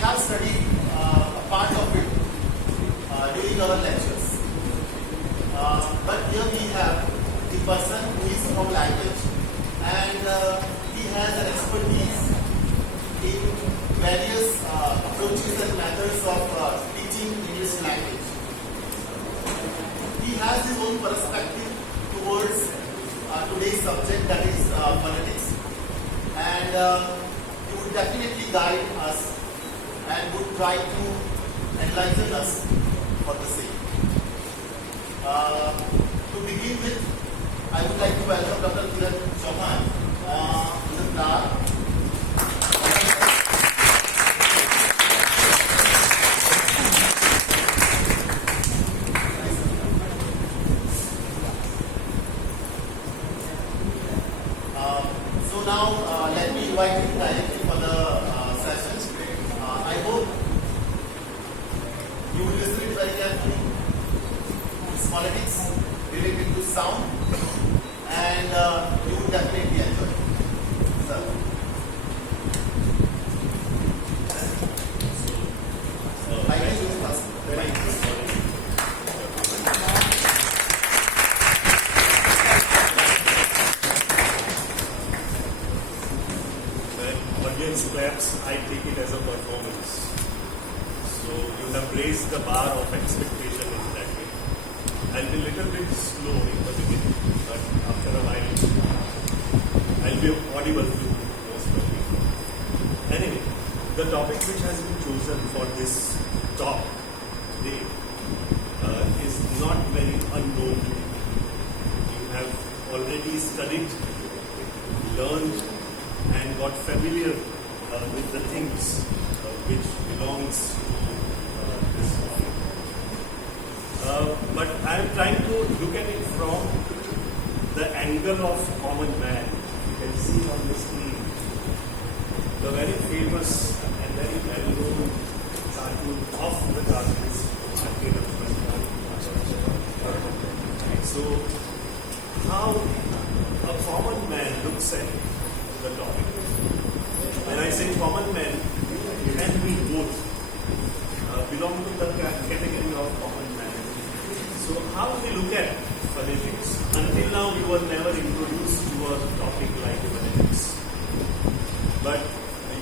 have studied a part of it during our lectures. But here we have the person who is from language, and he has an expertise in various approaches and methods of teaching English language. He has his own perspective towards today's subject, that is phonetics, and he would definitely guide us and would try to enlighten us for the same. To begin with, I would like to welcome Dr. Kiran Chauhan to the class. So now let me invite you directly for the session. I hope you will listen it very carefully. It's phonetics related to sound, and you will definitely enjoy it. Sir. My name is Asst. Perhaps I take it as a performance. So you have raised the bar of expectation in that way. I'll be a little bit slow in the beginning, but after a while I'll be audible to most of you. Anyway, the topic which has been chosen for this talk today is not very unknown to you. You have already studied, learned, and got familiar with the things which belongs to this topic. But I am trying to look at it from the angle of common man. You can see on the screen the very famous and very well-known cartoon of the cartoons. So, how a common man looks at the topic. When I say common man, and we both belong to the category of common man. So how we look at phonetics? Until now we were never introduced to a topic like phonetics. But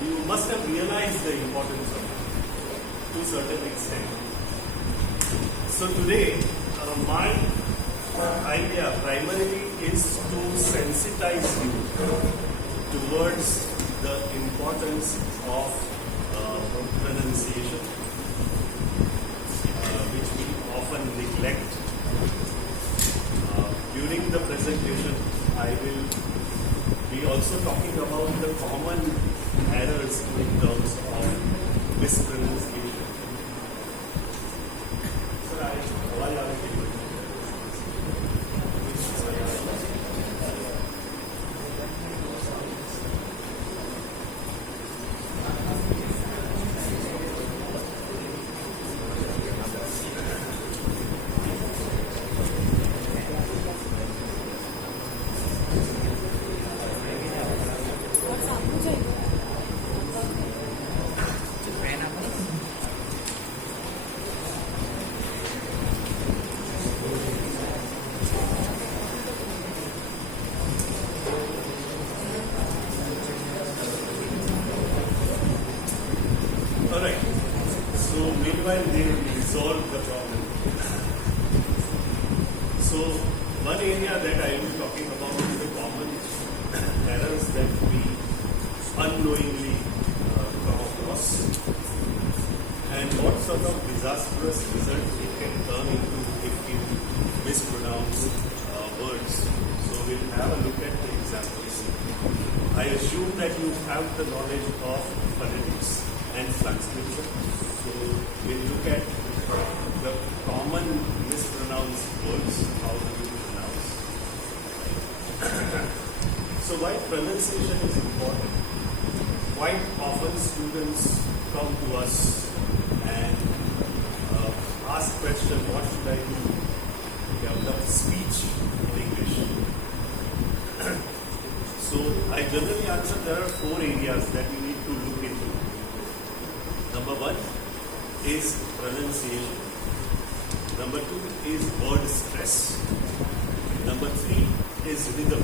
you must have realized the importance of it to a certain extent. So today, my idea primarily is to sensitize you towards the importance of pronunciation, which we often neglect. During the presentation, I will be also talking about the common errors in terms of mispronunciation. Sir, why are we doing Alright, so meanwhile they resolve the problem. So one area that I will be talking about is the common errors that we unknowingly come across, and what sort of disastrous result it can turn into if you mispronounce words. So we'll have a look at the examples. I assume that you have the knowledge of phonetics and transcription. So we'll look at the common mispronounced words. How do you pronounce? So why pronunciation is important? Quite often students come to us and ask question, what should I do to develop speech in English? So I generally answer there are 4 areas that you need to look into. Number Number one is pronunciation. Number two is word stress. Number three is rhythm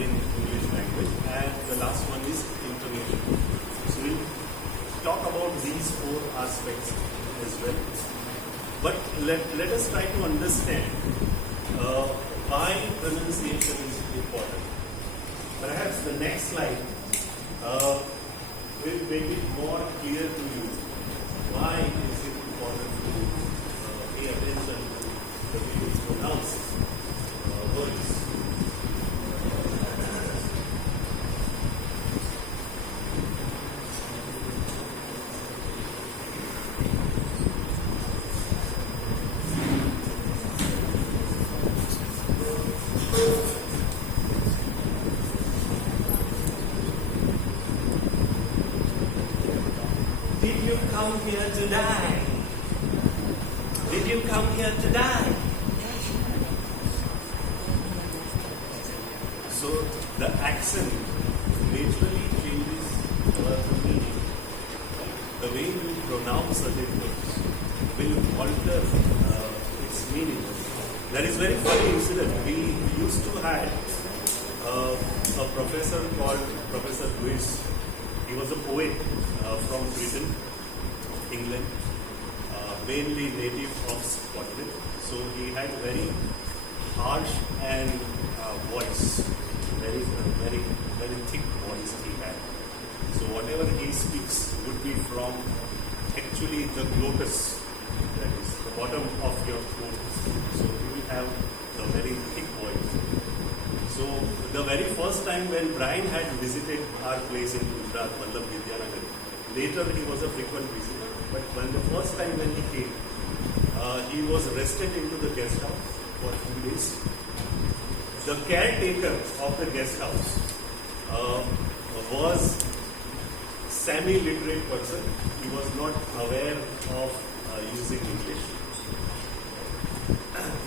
in English language. And the last one is intonation. So we'll talk about these four aspects as well. But let us try to understand why pronunciation is important. Perhaps the next slide will make it more clear to you why is it important to pay attention to the way you pronounce words. Did you come here to die? Did you come here to die? So the accent naturally changes the meaning. The way you pronounce certain words will alter its meaning. There is very funny incident. We used to have a professor called Professor Lewis. He was a poet from Britain, England, mainly native of Scotland. So he had very harsh and voice, very thick voice he had. So whatever he speaks would be from actually the glottis, that is the bottom of your throat. So you will have a very thick voice. So the very first time when Brian had visited our place in Gujarat, Vallabh Vidyanagar, later he was a frequent visitor, but when the first time when he came, he was rested into the guest house for 2 days. The caretaker of the guest house was semi-literate person. He was not aware of using English.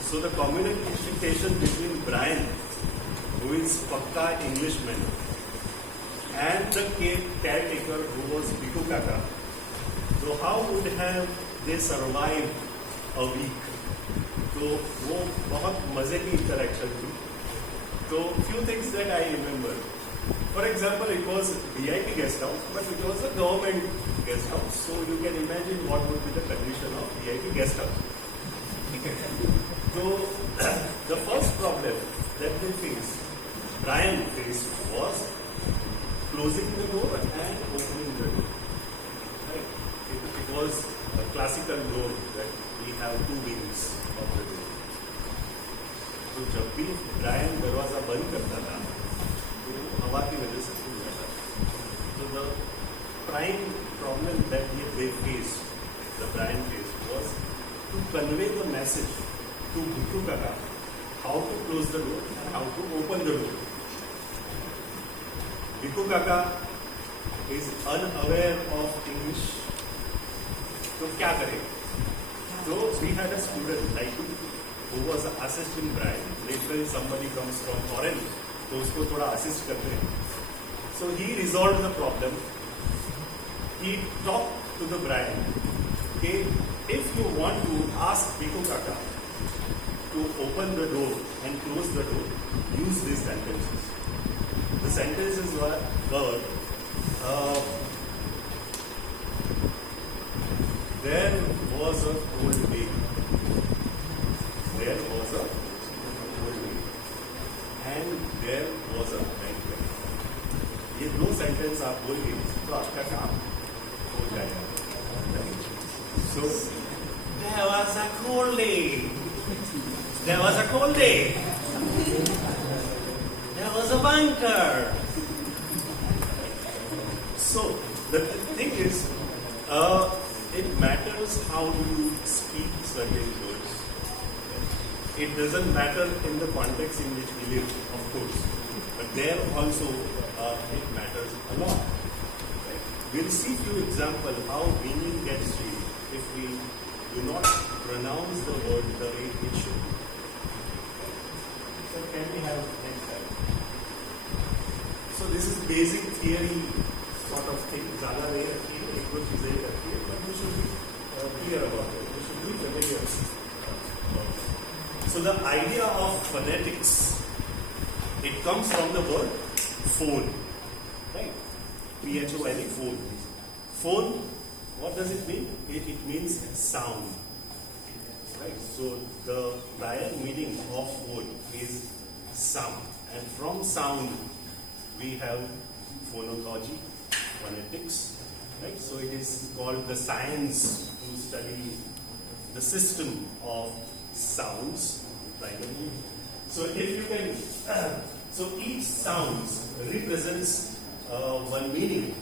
So the communication between Brian, who is Pakka Englishman, and the caretaker who was Bhikkhu Kaka. So how would have they survived a week? तो वो बहुत मजे की interaction थी. So few things that I remember. For example, it was VIP guest house, but it was a government guest house. So you can imagine what would be the condition of VIP guest house. So the first problem that they faced, Brian faced, was closing the door and opening the door. Right? It was a classical door that we have two wings of the door. तो जब भी Brian दरवाजा बंद करता था तो हवा की वजह से खुल जाता था. So the prime problem that they faced, the Brian faced, was to convey the message to Bhikkhu Kaka how to close the door and how to open the door. Bhikkhu Kaka is unaware of English. तो क्या करें? So we had a student like who was assisting Brian. Later somebody comes from foreign, तो उसको थोड़ा assist करते हैं. So he resolved the problem. He talked to the Brian. Okay, if you want to ask Bhikkhu Kaka to open the door and close the door, use these sentences. The sentences were there was a cold day. There was a cold day. And there was a banquet. ये दो sentence आप बोलिए तो आपका काम हो जाएगा. So There was a cold day. There was a cold day. There was a bunker. So the thing is, it matters how you speak certain words. It doesn't matter in the context in which we live, of course, but there also it matters a lot. Right? We'll see few examples how meaning gets changed if we do not pronounce the word the way it should be. So can we have next slide? So this is basic theory sort of thing. ज़्यादा नहीं रखिए, एक दो चीजें So the idea of phonetics, it comes from the word phone, right? Phone, phone. Phone, what does it mean? It means sound, right? So the prior meaning of phone is sound, and from sound we have phonology, phonetics, right? So it is called the science to study the system of sounds primarily. So if you can, so each sounds represents one meaning.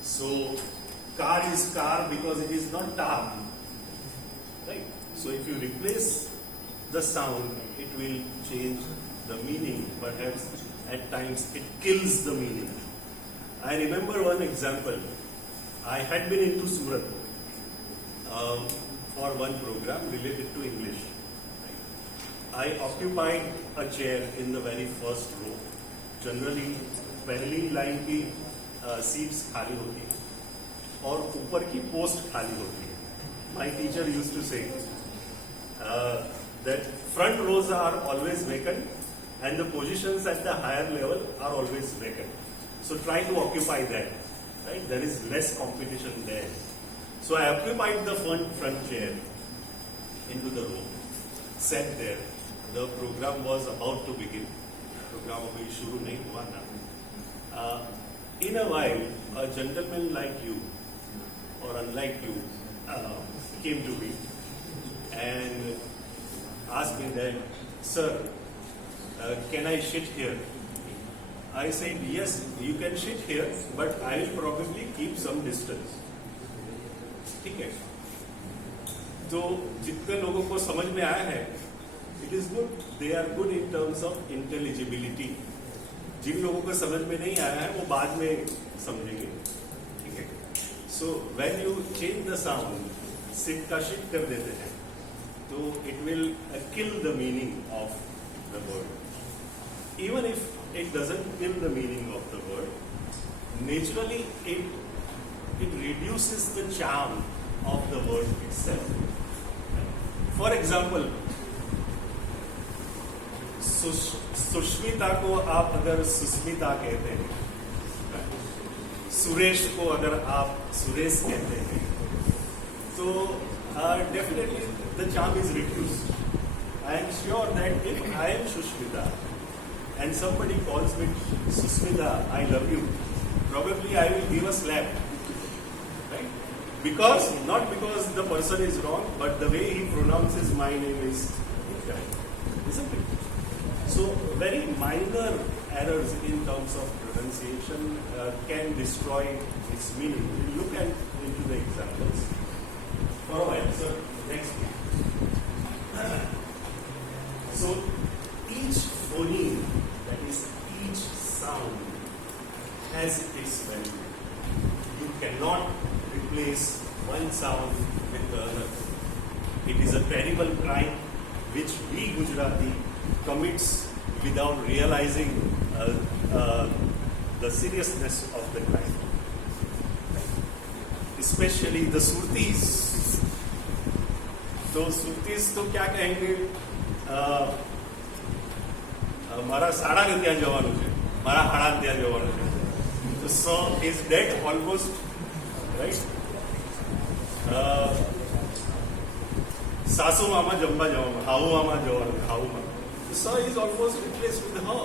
So car is car because it is not tar, right? So if you replace the sound, it will change the meaning. Perhaps at times it kills the meaning. I remember one example. I had been into Surat for one program related to English. I occupied a chair in the very first row. Generally, पहली line की seats खाली होती हैं और ऊपर की post खाली होती है. My teacher used to say that front rows are always vacant and the positions at the higher level are always vacant. So try to occupy that. Right? There is less competition there. So I occupied the front chair into the room, sat there. The program was about to begin. Program abhi shuru nahi hua na. In a while, a gentleman like you or unlike you came to me and asked me that, sir, can I sit here? I said, yes, you can sit here, but I will probably keep some distance. ठीक है. तो जितने लोगों को समझ में आया है, it is good. They are good in terms of intelligibility. जिन लोगों को समझ में नहीं आया है, वो बाद में समझेंगे. ठीक है. So when you change the sound, sit का shit कर देते हैं, तो it will kill the meaning of the word. Even if it doesn't kill the meaning of the word, naturally it reduces the charm of the word itself. For example, Sushmita को आप अगर सुस्मिता कहते हैं, सुरेश को अगर आप सुरेश कहते हैं, तो definitely the charm is reduced. I am sure that if I am Sushmita and somebody calls me Susmita, I love you, probably I will give a slap. Right? Because, not because the person is wrong, but the way he pronounces my name is incorrect. Isn't it? So, very minor errors in terms of pronunciation can destroy its meaning. We look into the examples. For a while, sir, next please. So, each phoneme, that is, each sound, has its value. You cannot replace one sound with the other. It is a terrible crime which we Gujarati commits without realizing the seriousness of the crime. Especially the Surtis. तो सुरतीस तो क्या कहेंगे, મારા સાડા ને ત્યાં જવાનું છે, મારા હાડા ત્યાં જવાનું છે. The song is dead almost, right? સાસુ મામા જમવા જવાનું, હાઉ મામા જવાનું, હાઉ મામા. The song is almost replaced with her.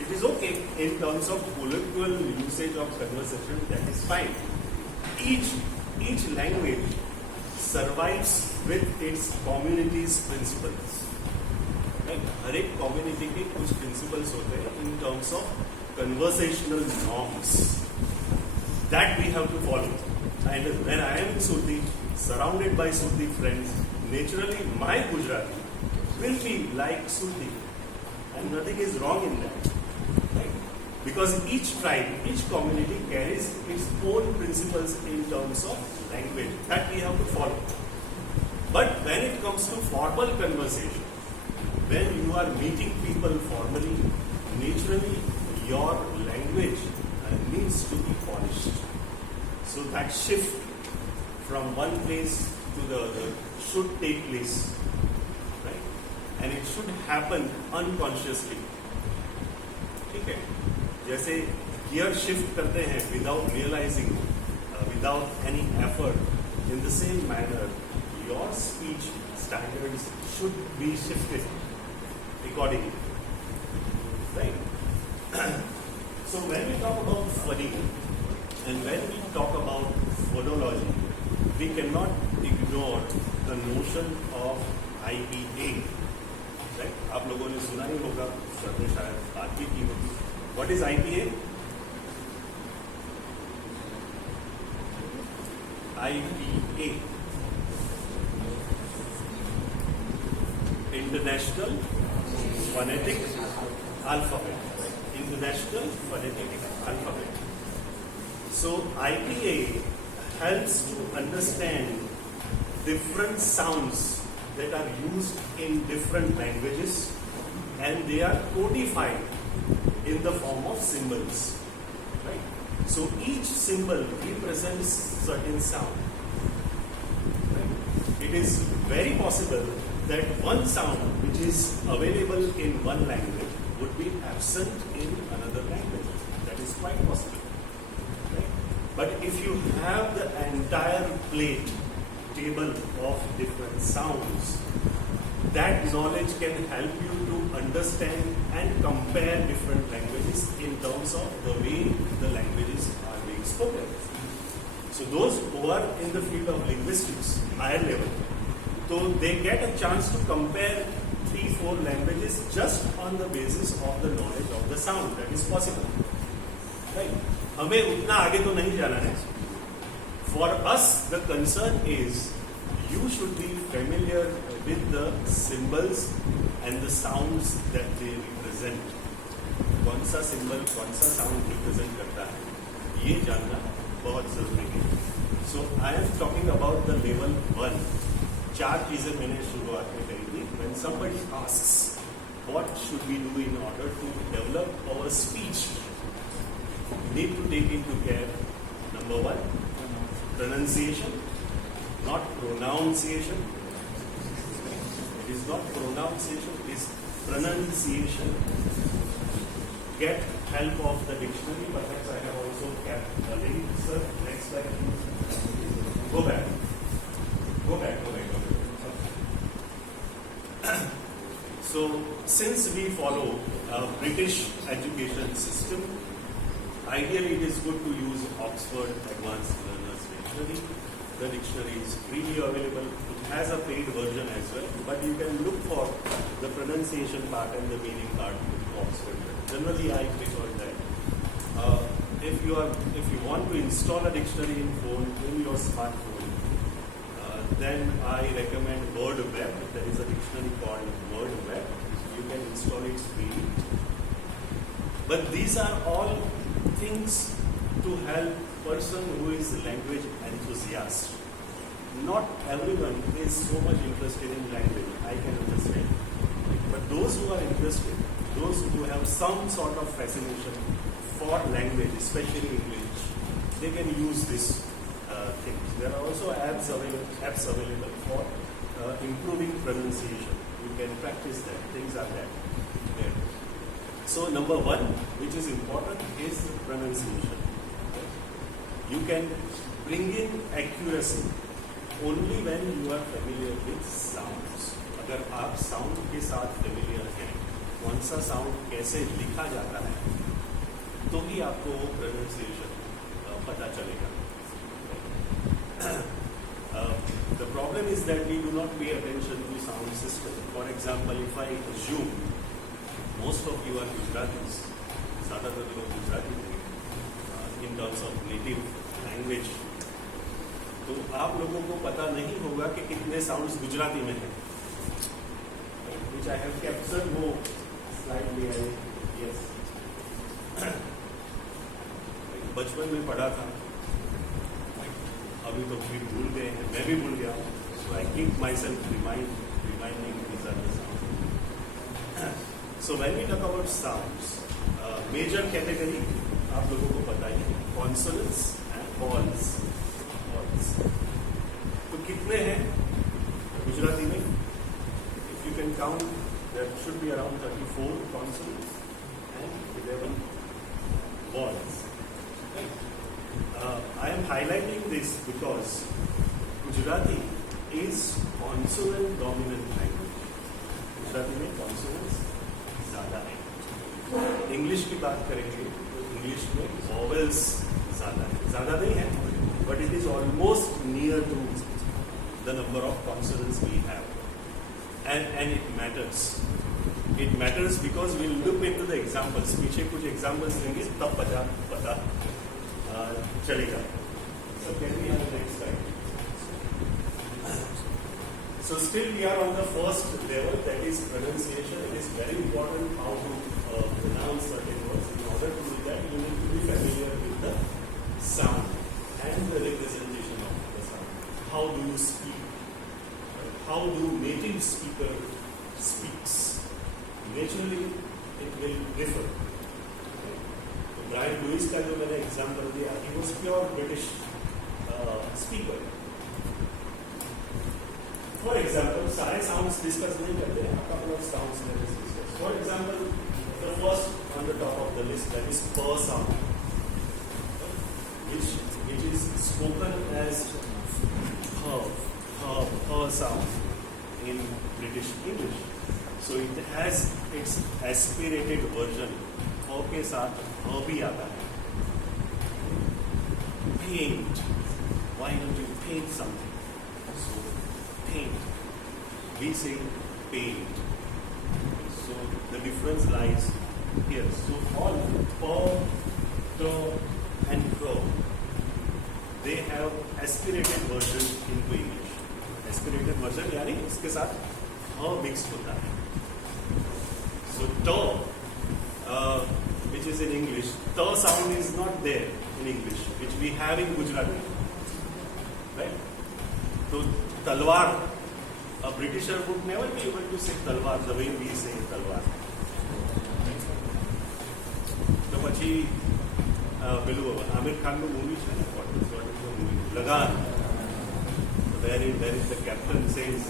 It is okay in terms of colloquial usage of conversation, that is fine. Each language survives with its community's principles. Right? हर एक community के कुछ principles होते हैं in terms of conversational norms that we have to follow. And when I am in Surti, surrounded by Surti friends, naturally my Gujarati will be like Surti, and nothing is wrong in that. Right? Because each tribe, each community carries its own principles in terms of language that we have to follow. But when it comes to formal conversation, when you are meeting people formally, naturally your language needs to be polished. So that shift from one place to the other should take place, right? And it should happen unconsciously. ठीक है? जैसे gear shift करते हैं without realizing, without any effort. In the same manner, your speech standards should be shifted accordingly, right? So when we talk about phony and when we talk about phonology, we cannot ignore the notion of IPA, right? आप लोगों ने सुना ही होगा, sir ने शायद बात भी की होगी. What is IPA? IPA, International Phonetic Alphabet. International Phonetic Alphabet. So IPA helps to understand different sounds that are used in different languages, and they are codified in the form of symbols, right? So each symbol represents certain sound. Right? It is very possible that one sound which is available in one language would be absent in another language. That is quite possible. Right? But if you have the entire plate table of different sounds, that knowledge can help you to understand and compare different languages in terms of the way the languages are being spoken. So those who are in the field of linguistics, higher level, so they get a chance to compare 3-4 languages just on the basis of the knowledge of the sound. That is possible. Right? हमें उतना आगे तो नहीं जाना है. For us, the concern is you should be familiar with the symbols and the sounds that they represent. कौन सा symbol, कौन सा sound represent करता है, ये जानना बहुत जरूरी है. So I am talking about the level 1. 4 चीजें मैंने शुरुआत में कही थी. When somebody asks, what should we do in order to develop our speech? We need to take into care, number 1, pronunciation, not pronunciation. It is not pronunciation, it is pronunciation. Get help of the dictionary. Perhaps I have also kept a link. Sir, next slide. Go back. So, since we follow a British education system, ideally it is good to use Oxford Advanced Learners Dictionary. The dictionary is freely available. It has a paid version as well, but you can look for the pronunciation part and the meaning part with Oxford. Generally, I prefer that. If you want to install a dictionary in your smartphone, then I recommend Word Web. There is a dictionary called Word Web. You can install it freely. But these are all things to help person who is a language enthusiast. Not everyone is so much interested in language, I can understand. But those who are interested, those who have some sort of fascination for language, especially English, they can use this thing. There are also apps available for improving pronunciation. You can practice that. Things are there. So number 1, which is important, is pronunciation. You can bring in accuracy only when you are familiar with sounds. अगर आप sound के साथ familiar हैं, कौन सा sound कैसे लिखा जाता है, तो ही आपको वो pronunciation पता चलेगा. The problem is that we do not pay attention to sound system. For example, if I assume most of you are Gujaratis, ज़्यादातर लोग गुजराती हैं, in terms of native language, तो आप लोगों को पता नहीं होगा कि कितने साउंड्स गुजराती में हैं. Which I have captured वो slide में है. Yes. बचपन में पढ़ा था, अभी तो फिर भूल गए हैं, मैं भी भूल गया हूँ. So I keep myself reminding these are the sounds. So when we talk about sounds, major category आप लोगों को पता ही है, consonants and vowels. To कितने हैं गुजराती में? If you can count, there should be around 34 consonants and 11 vowels. I am highlighting this because Gujarati is consonant dominant language. Gujarati में consonants ज़्यादा है. इंग्लिश की बात करेंगे तो इंग्लिश में vowels ज़्यादा नहीं है, but it is almost near to the number of consonants we have, and it matters. It matters because we'll look into the examples. पीछे कुछ examples लेंगे तब पता चलेगा. So can we have the next slide? So still we are on the first level, that is pronunciation. It is very important how to pronounce certain words. In order to do that, you need to be familiar with the sound and the representation of the sound. How do you speak? How do native speaker speaks? Naturally, it will differ. तो Brian Louis का जो मैंने example दिया, he was pure British speaker. For example, सारे sounds discuss नहीं करते हैं, a couple of sounds let us discuss. For example, the first on the top of the list, that is per sound, which is spoken as per sound in British English. So it has its aspirated version. और के साथ भी आता है. Paint. Why don't you paint something? So paint. We say paint. So the difference lies here. So all per, and pro, they have aspirated version into English. Aspirated version यानी इसके साथ mixed होता है. So which is in English, sound is not there in English, which we have in Gujarati, right? So talwar, a Britisher would never be able to say talwar the way we say talwar. तो પછી પેલું Aamir ખાનનું movie છે ને, what is the movie? લગાન. Where is the captain says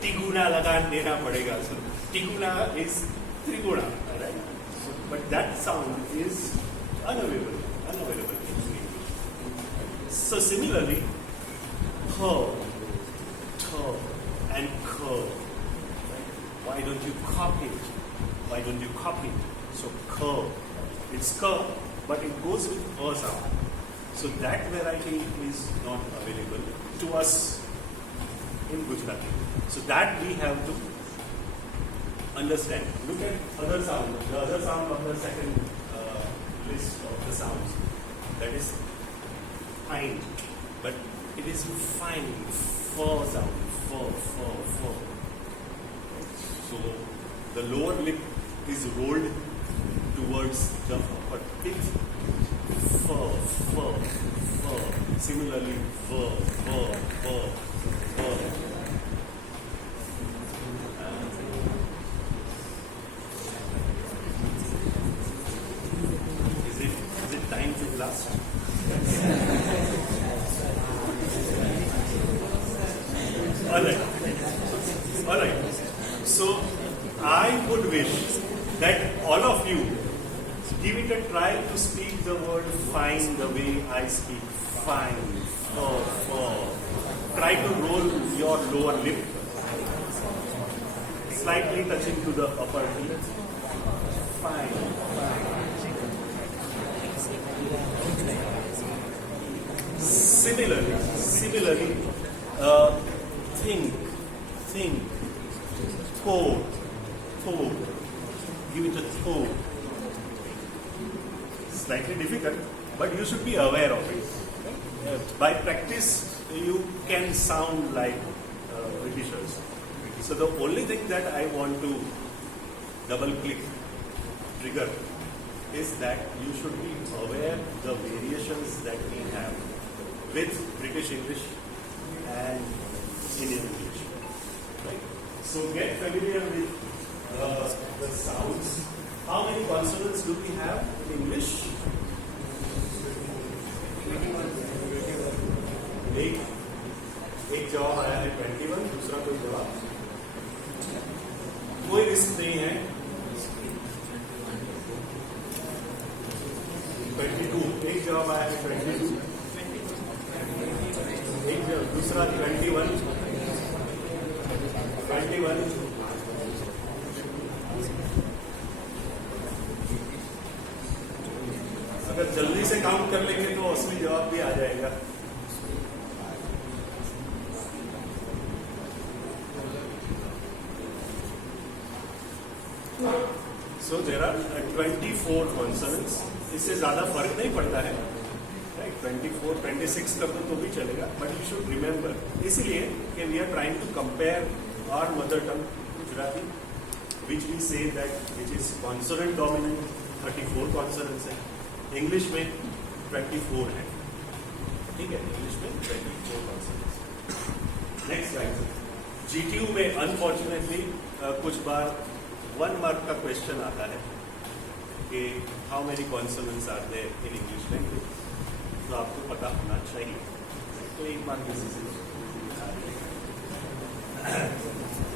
टिगुना लगान देना पड़ेगा. So टिगुना is triguna, right? So, but that sound is unavailable in English. So similarly, and curve. Right? Why don't you copy it? Why don't you copy it? So curve. It's curve, but it goes with sound. So that variety is not available to us in Gujarati. So that we have to understand. Look at other sound. The other sound of the second list of the sounds, that is fine, but it is fine. Four sound. Four. So the lower lip is rolled towards the upper teeth. Four. Similarly, four. Is it time to blast? All right. So I would wish that all of you give it a try to speak the word fine the way I speak fine. Try to roll your lower lip, slightly touching to the upper teeth. Fine. Similarly, think, code. Give it a code. Slightly difficult, but you should be aware of it. By practice, you can sound like Britishers. So the only thing that I want to double-click, trigger, is that you should be aware the variations that we have with British English and Indian English. Right? So get familiar with the sounds. How many consonants do we have in English? 8 जवाब दूसरा 21 अगर जल्दी से count कर लेंगे तो असली जवाब भी आ जाएगा. So there are 24 consonants. इससे ज़्यादा फर्क नहीं पड़ता है. Right? 24, 26 कर दो तो भी चलेगा. But you should remember. इसीलिए कि we are trying to compare our mother tongue Gujarati, which we say that which is consonant dominant, 34 consonants है. English में 24 है. ठीक है? English में 24 consonants. Next slide. GTU में unfortunately कुछ बार 1 mark का क्वेश्चन आता है कि how many consonants are there in English language. तो आपको पता होना चाहिए. तो 1 mark basis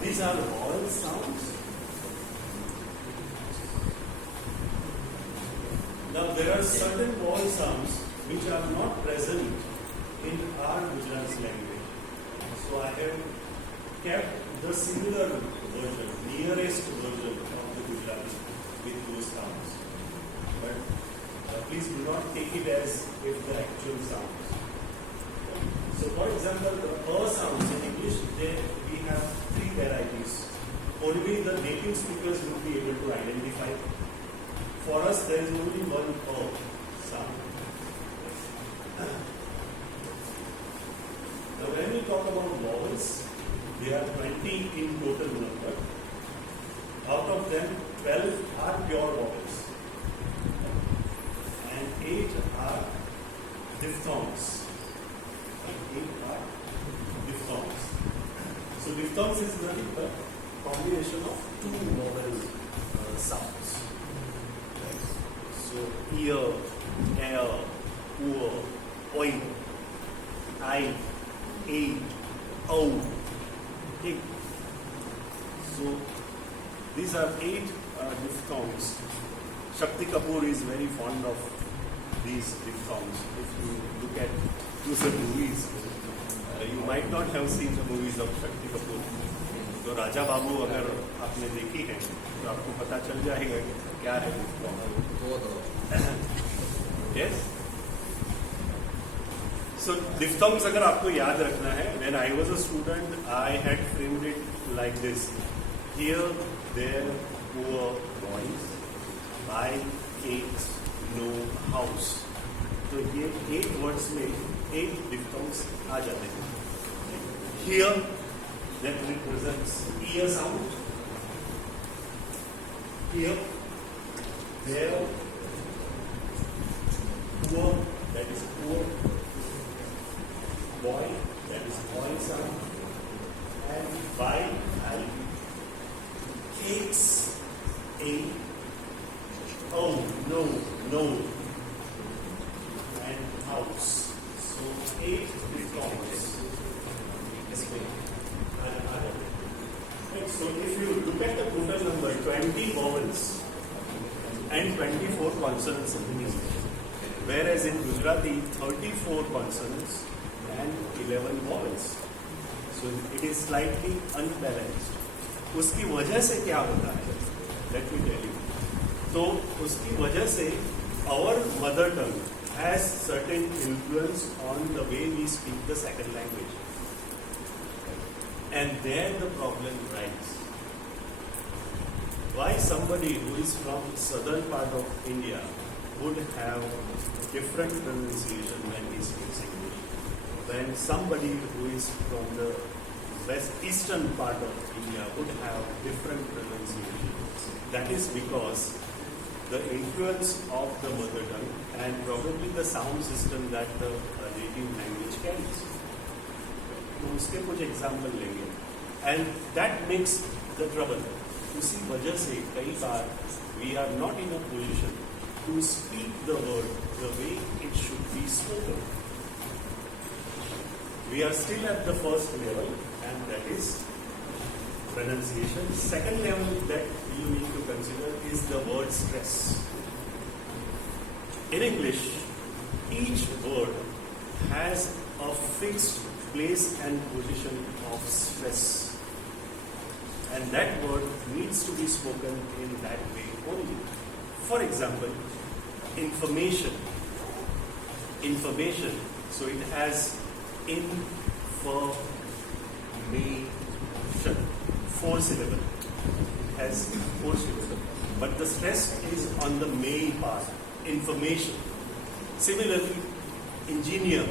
these are all sounds. Now there are certain vowel sounds which are not present in our Gujarati language. So I have kept the similar version, nearest version of the Gujarati with those sounds. But please do not take it as if the actual sounds. So for example, the sounds in English, we have 3 varieties. Only the native speakers will be able to identify. For us, there is only one sound. Now when we talk about vowels, there are 20 in total number. Out of them, 12 are pure vowels and 8 are diphthongs. So diphthongs is nothing but combination of 2 vowel sounds. So ear, air, oor, oi, I, a, o. Okay. So these are 8 diphthongs. Shakti Kapoor is very fond of these diphthongs. If you look at the movies, you might not have seen the movies of Shakti Kapoor. तो राजा बाबू अगर आपने देखी है तो आपको पता चल जाएगा कि क्या है diphthong. Yes. So diphthongs अगर आपको याद रखना है, when I was a student, I had framed it like this: here, there, poor, boys, buy, cakes, no, house. तो ये 8 words में 8 diphthongs आ जाते हैं. Here, that represents ear sound. Here, there, poor, that is poor. Boy, that is boy sound, and buy, I, cakes, a, oh, no, no, and house. So 8 diphthongs. So if you look at the total number, 20 vowels and 24 consonants in English, whereas in Gujarati, 34 consonants and 11 vowels. So it is slightly unbalanced. उसकी वजह से क्या होता है? Let me tell you. तो उसकी वजह से our mother tongue has certain influence on the way we speak the second language. And there the problem lies. Why somebody who is from southern part of India would have different pronunciation when he speaks English, when somebody who is from the eastern part of India would have different pronunciation? That is because the influence of the mother tongue and probably the sound system that the native language carries. तो उसके कुछ example लेंगे and that makes the trouble. उसी वजह से कई बार we are not in a position to speak the word the way it should be spoken. We are still at the first level and that is pronunciation. Second level that you need to consider is the word stress. In English, each word has has a fixed place and position of stress. And that word needs to be spoken in that way only. For example, information. Information. So it has information. 4 syllable. It has 4 syllable. But the stress is on the may part. Information. Similarly, engineer.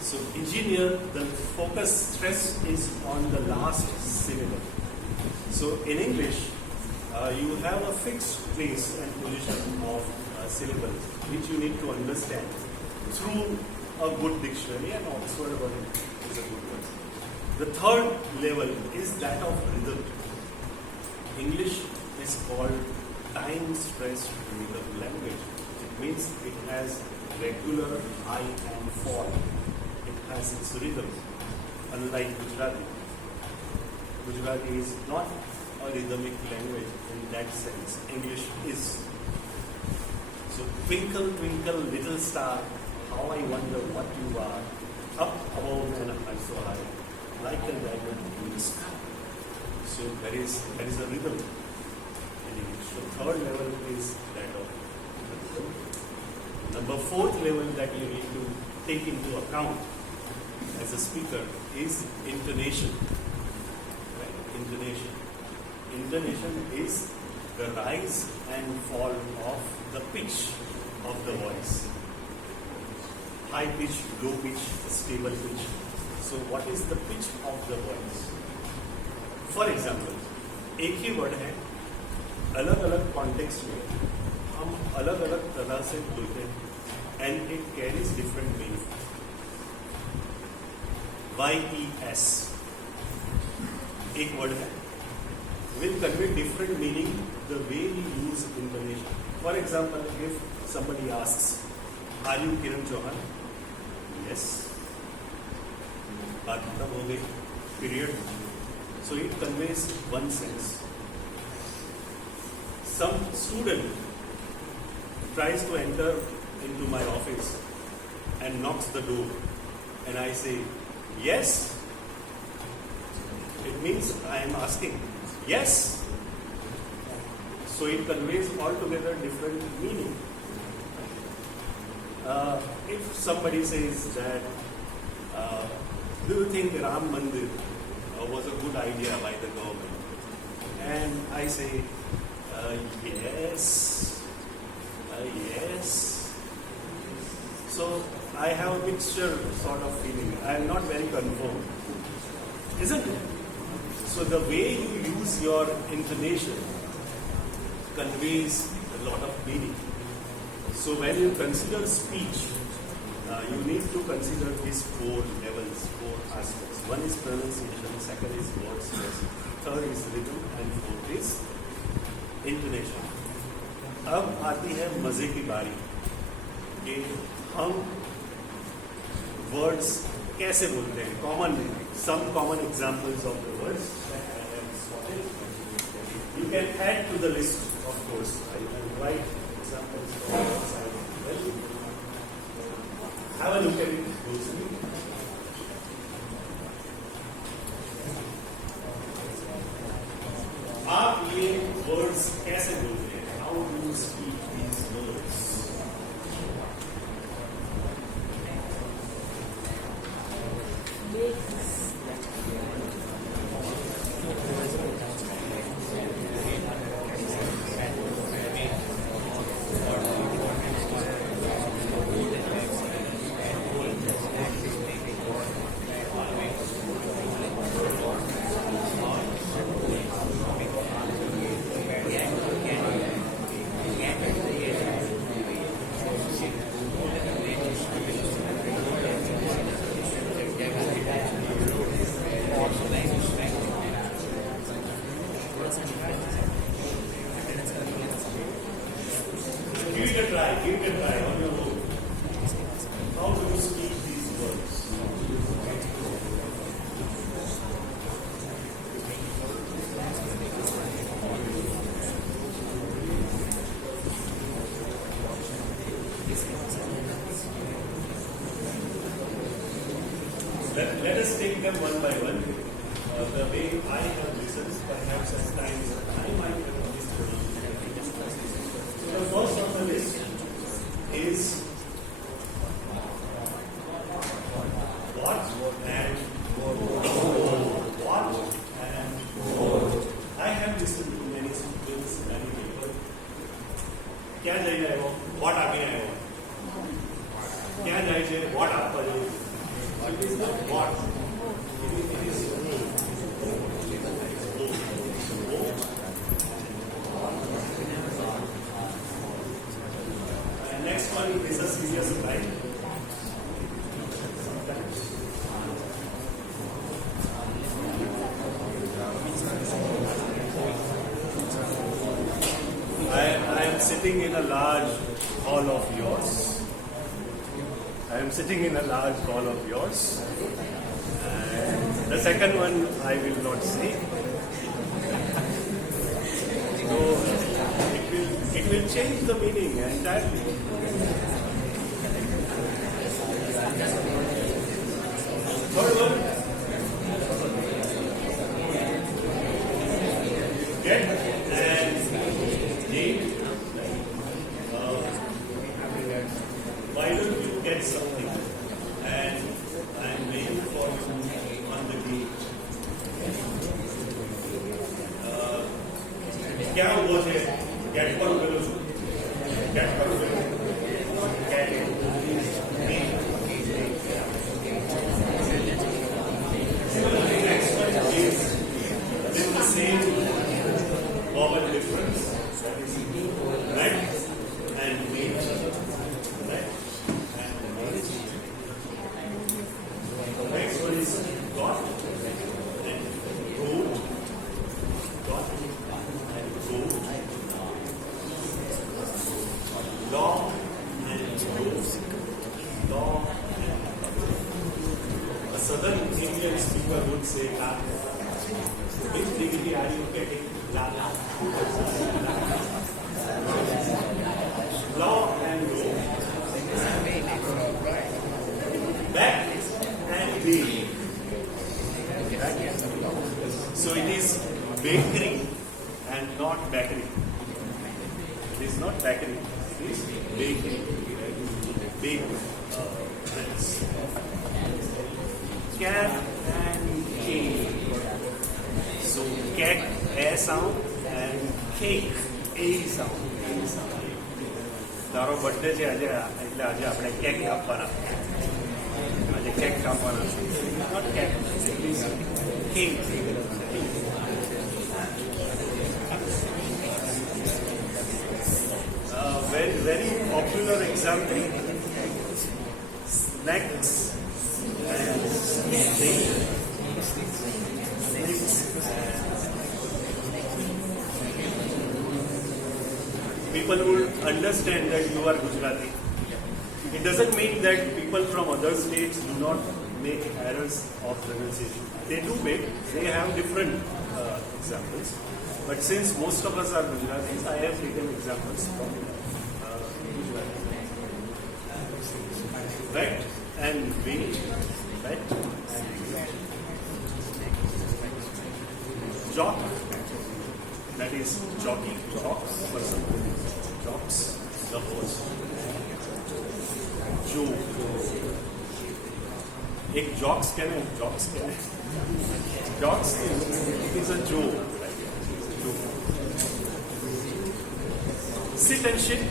So engineer, the focus stress is on the last syllable. So in English, you have a fixed place and position of syllables, which you need to understand through a good dictionary, and Oxford word is a good one. The third level is that of rhythm. English is called time stressed rhythm language. It means it has regular high and fall. It has its rhythm, unlike Gujarati. Gujarati is not a rhythmic language in that sense. English is. So twinkle, twinkle, little star, how I wonder what you are, up above and so high, like a diamond in the sky. So there is a rhythm in English. So third level is that of rhythm. Number 4th level that you need to take into account as a speaker is intonation. Right? Intonation. Intonation is the rise and fall of the pitch of the voice. High pitch, low pitch, stable pitch. So what is the pitch of the voice? For example, एक ही word है, अलग अलग context में हम अलग अलग तरह से बोलते हैं, and it carries different meaning. YES एक वर्ड है, will convey different meaning the way we use intonation. For example, if somebody asks, "Are you Kiran Chauhan?" Yes. बात खत्म हो गई. Period. So it conveys one sense. Some student tries to enter into my office and knocks the door, and I say, "Yes." It means I am asking, "Yes." So it conveys altogether different meaning. If somebody says that, "Do you think Ram Mandir was a good idea by the government?" And I say, "Yes, yes." So I have a mixture sort of feeling. I am not very confirmed, isn't it? So the way you use your intonation conveys a lot of meaning. So when you consider speech, you need to consider these 4 levels, 4 aspects. One is pronunciation, second is word stress, third is rhythm, and fourth is intonation. अब आती है मजे की बारी कि हम words कैसे बोलते हैं. Some common examples of the words that I have spotted. You can add to the list, of course. I will write examples from your side as well. Have a look at it closely. आप ये words कैसे बोलते हैं? How do you speak these words? let us take them one by one. The way I have listened, perhaps at times I might have mispronounced. So the first on the list is what and what and I have listened to many students, many people. क्या चाहिए वो? What आगे है वो? क्या चाहिए? What आपका जो? It is not what. It is and next one is a serious crime. I am sitting in a large hall of yours. I am sitting in a large hall of yours. And the second one I will not say. So it will change the meaning entirely. Third one. Get and need. Why don't you get something? And I am waiting for you on the gate. क्या हुआ है? Get पर बोलो. Get पर बोलो. Get it. Similarly, next one is with the same vowel difference. Right? And meet. Right? Next one is got and root. Got and root. Law and root. Law and a southern Indian speaker would say that. Which degree are you getting? Law and root. Back and bakery. So it is bakery and not bakery. It is not bakery. It is bakery. Bake. Cat and cake. So cat A sound and cake A sound. તારો birthday છે આજે એટલે આજે આપણે cake કાપવાના આજે cake કાપવાના not cake cake very popular example snacks and snakes people will understand that you are Gujarati. It doesn't mean that people from other states do not make errors of pronunciation. They do make, they have different examples. But since most of us are Gujaratis, I have taken examples from Gujarati. Right and wait, right and wait. Jock, that is jockey, jocks, person, jocks, the horse. Joke. एक jocks can है, jocks can है. Jocks is a joke. Joke. Sit and shit.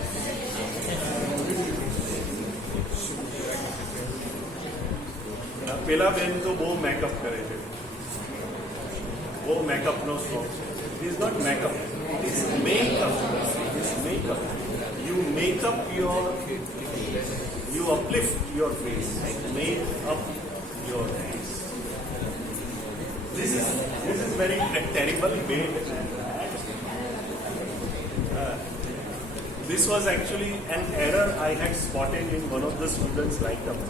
પેલા બેન તો બહુ makeup કરે છે બહુ મેકઅપનો શોખ છે. It is not makeup, it is makeup. It is makeup. You make up your, you uplift your face, make up your face. This is very terrible bad. This was actually an error I had spotted in one of the students' write-up.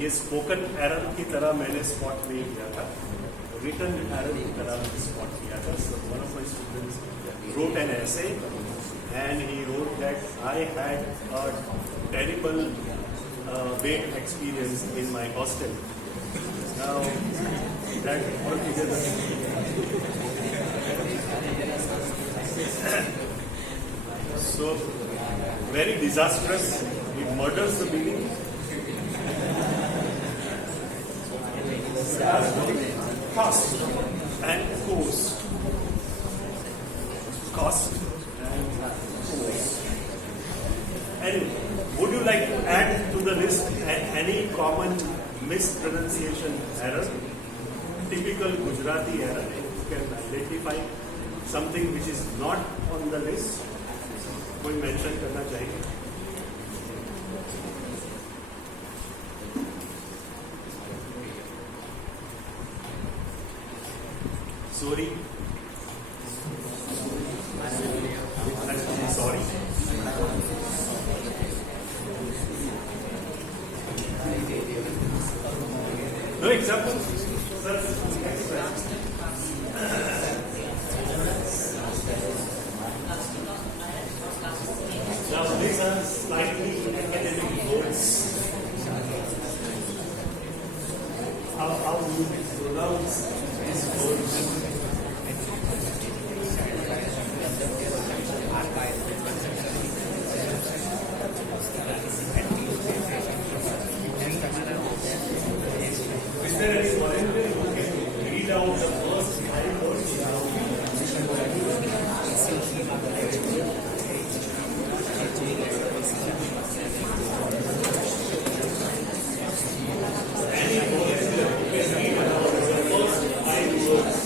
ये spoken error की तरह मैंने spot नहीं किया था, written error की तरह spot किया था. One of my students wrote an essay and he wrote that I had a terrible weight experience in my hostel. Now, that altogether. So, very disastrous. It murders the beginning. Cost and cost. Cost and cost. Anyway, would you like to add to the list any common mispronunciation error? Typical Gujarati error. You can identify something which is not on the list. कोई mention करना चाहिए? Sorry. Sorry. No example? Now these are slightly academic words. How you pronounce these words? Is there any volunteer who can read out the first 5 words? Any volunteer who can read out the first 5 words?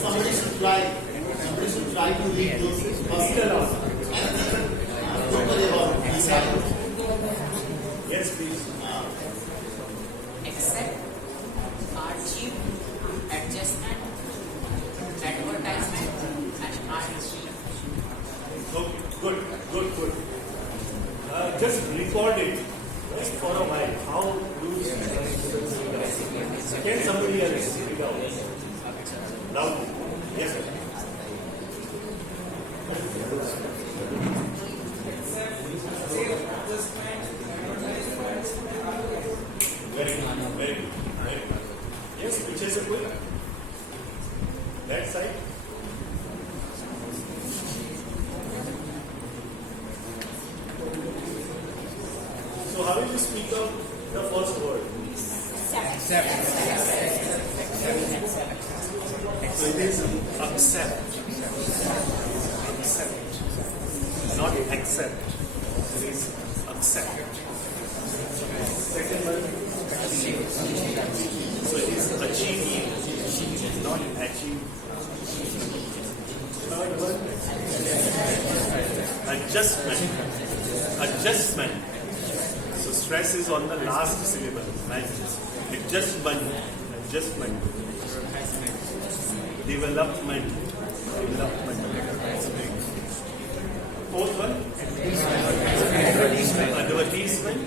Somebody should try to read those first. Don't worry about it. Yes, please. Accept, hardship, adjustment, advertisement, and artistry. Okay, good. Just record it just for a while. How do you can somebody else read out? Loudly. Yes, sir. Very good. Yes, which is a quick. That side. So how will you speak of the first word? So it is accept. Not accept. It is accept. Second one. So it is achieve. Not achieve. Third one. Adjustment. So stress is on the last syllable. Adjustment. Development. Fourth one. Advertisement.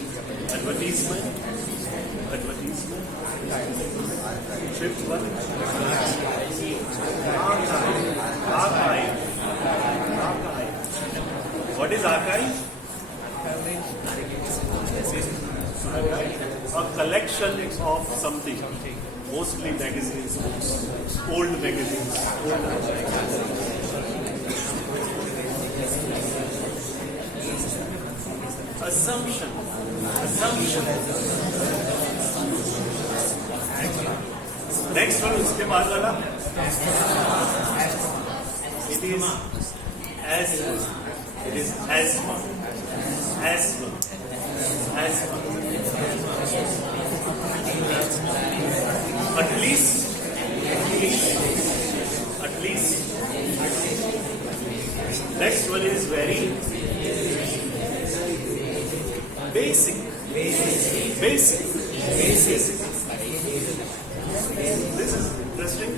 Fifth one. Archive. What is archive? A collection of something. Mostly magazines, books, old magazines. Assumption. Next one, उसके बाद वाला. It is asthma. At least. Next one is very basic. This is interesting.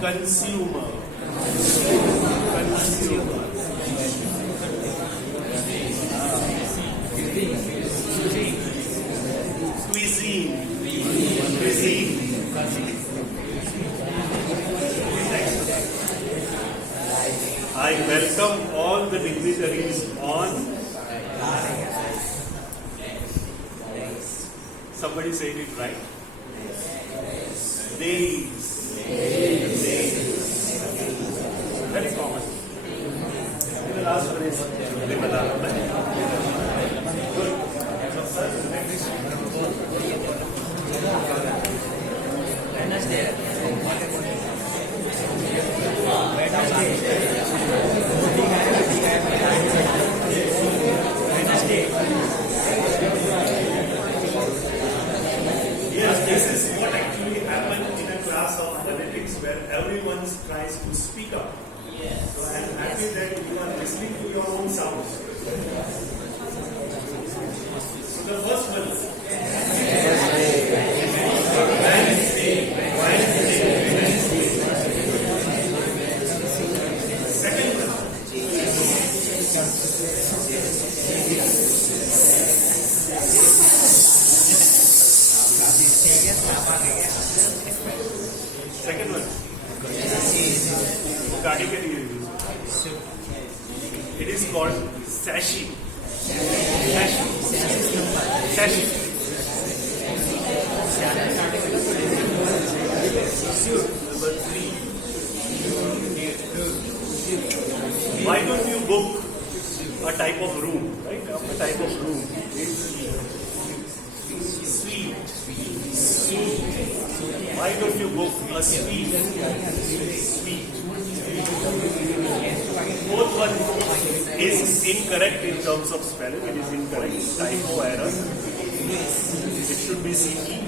Consumer. Cuisine. Cuisine. I welcome all the dignitaries on. Somebody said it right. Days. Very common. In the last phrase, yes, this is what actually happened in a class of phonetics where everyone tries to speak up. So I am happy that you are listening to your own sounds. So the first one. Second one. Second one. गाड़ी के लिए it is called sashi. Sashi. Number 3. Why don't you book a type of room, right? A type of room. Suite. Why don't you book a suite? Fourth one is incorrect in terms of spelling. It is incorrect. Typo error. It should be CE.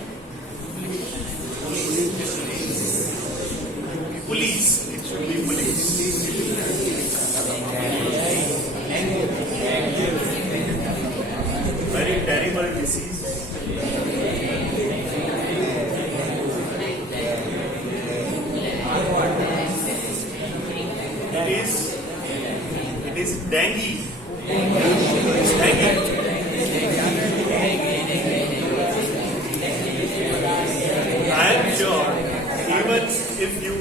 Police. It should be police. Very terrible disease. It is dengue. I am sure even if you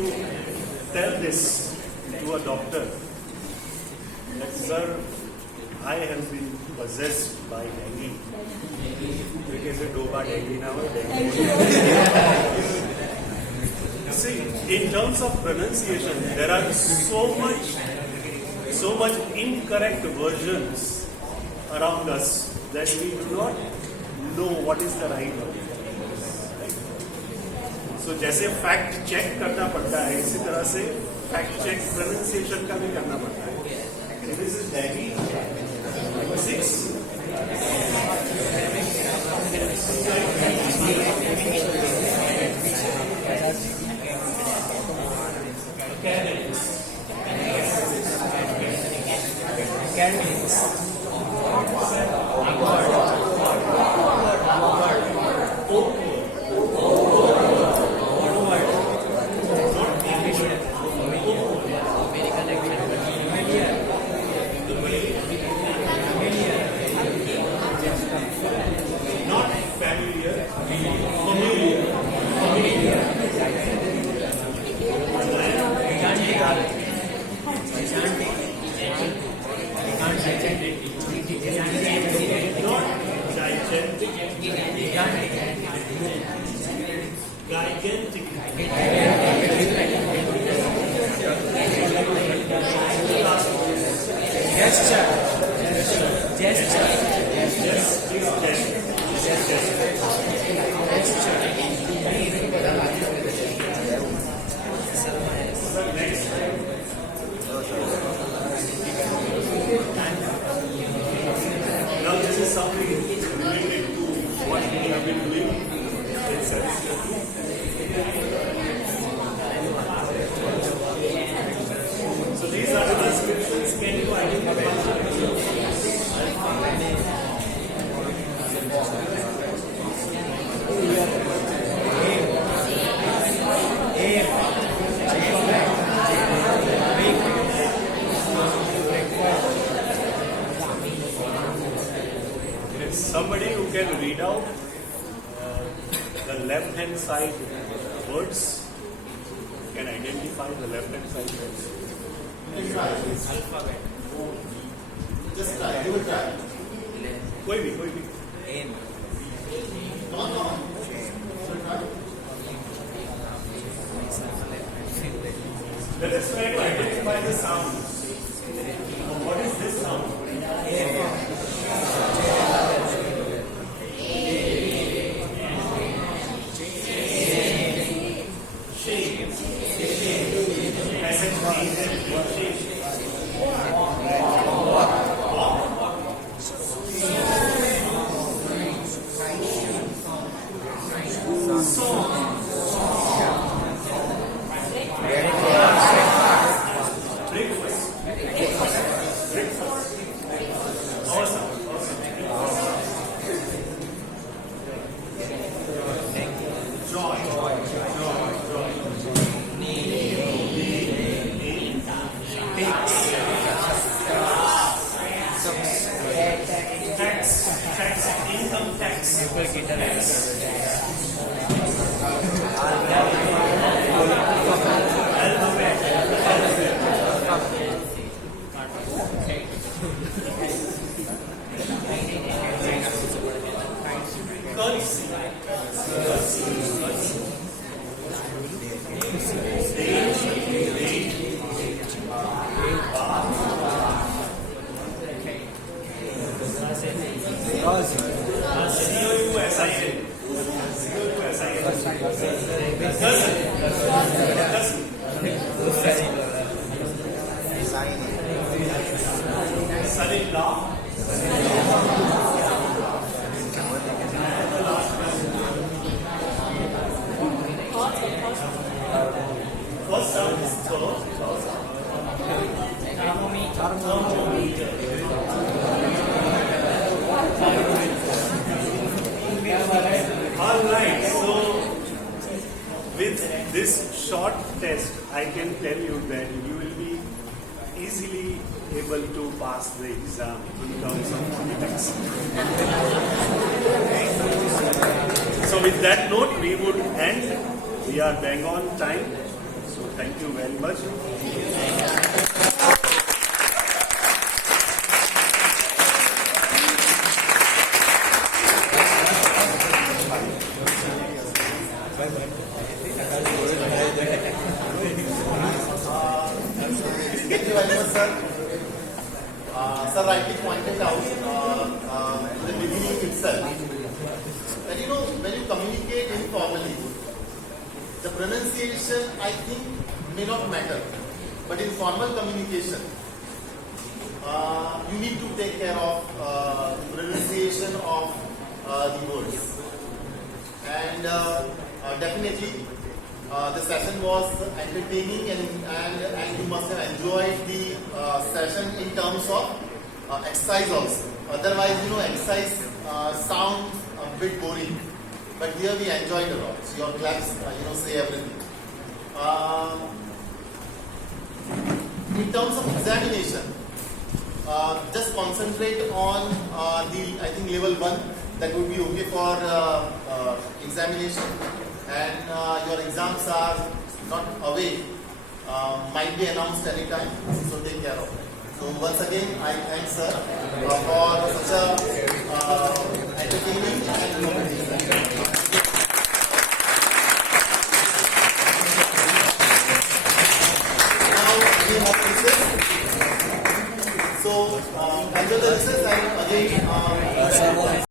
tell this to a doctor that sir, I have been possessed by dengue. Because dengue now See, in terms of pronunciation, there are so much incorrect versions around us that we do not know what is the right one. Right? So जैसे fact check करना पड़ता है इसी तरह से fact check pronunciation का भी करना पड़ता है. This is Delhi. Number 6. Somebody who can read out the left hand side words, can identify the left hand side words. Just try. Give it a try. कोई भी Come on. Let us try to identify the sound. What is this sound? Income tax. Son-in-law. First sound is Alright, so with this short test, I can tell you that you will be easily able to pass the exam in terms of phonetics. So with that note, we would end. We are bang on time. So thank you very much. Thank you very much, sir. Sir rightly pointed out in the beginning itself that when you communicate informally, the pronunciation I think may not matter, but in formal communication, you need to take care of the pronunciation of the words, and definitely. The session was entertaining and you must have enjoyed the session in terms of exercise also. Otherwise, exercise sounds a bit boring. But here we enjoyed a lot. So your claps, say everything. In terms of examination, just concentrate on I think level 1. That would be okay for examination. And your exams are not away, might be announced anytime, so take care of it. So once again, I thank sir for such a entertaining and informative session. Now we have recess. So under the recess,